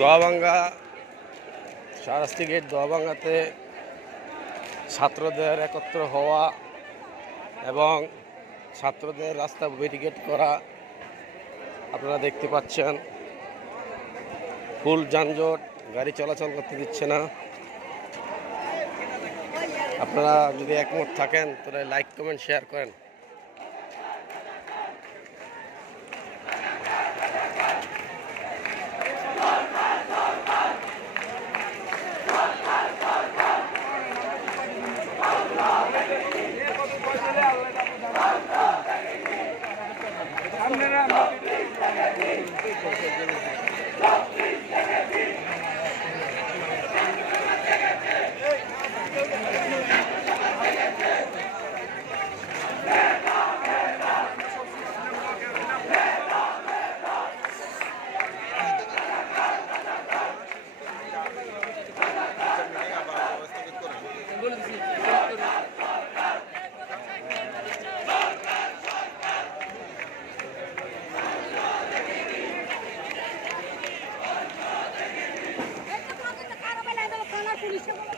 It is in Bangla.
দোয়াবাঙ্গা শাহরাস্তি গেট দোয়াবাঙ্গাতে ছাত্রদের একত্র হওয়া এবং ছাত্রদের রাস্তা ব্যারিকেড করা আপনারা দেখতে পাচ্ছেন। ফুল যানজট, গাড়ি চলাচল করতে দিচ্ছে না। আপনারা যদি একমত থাকেন তাহলে লাইক কমেন্ট শেয়ার করেন। পুলিশ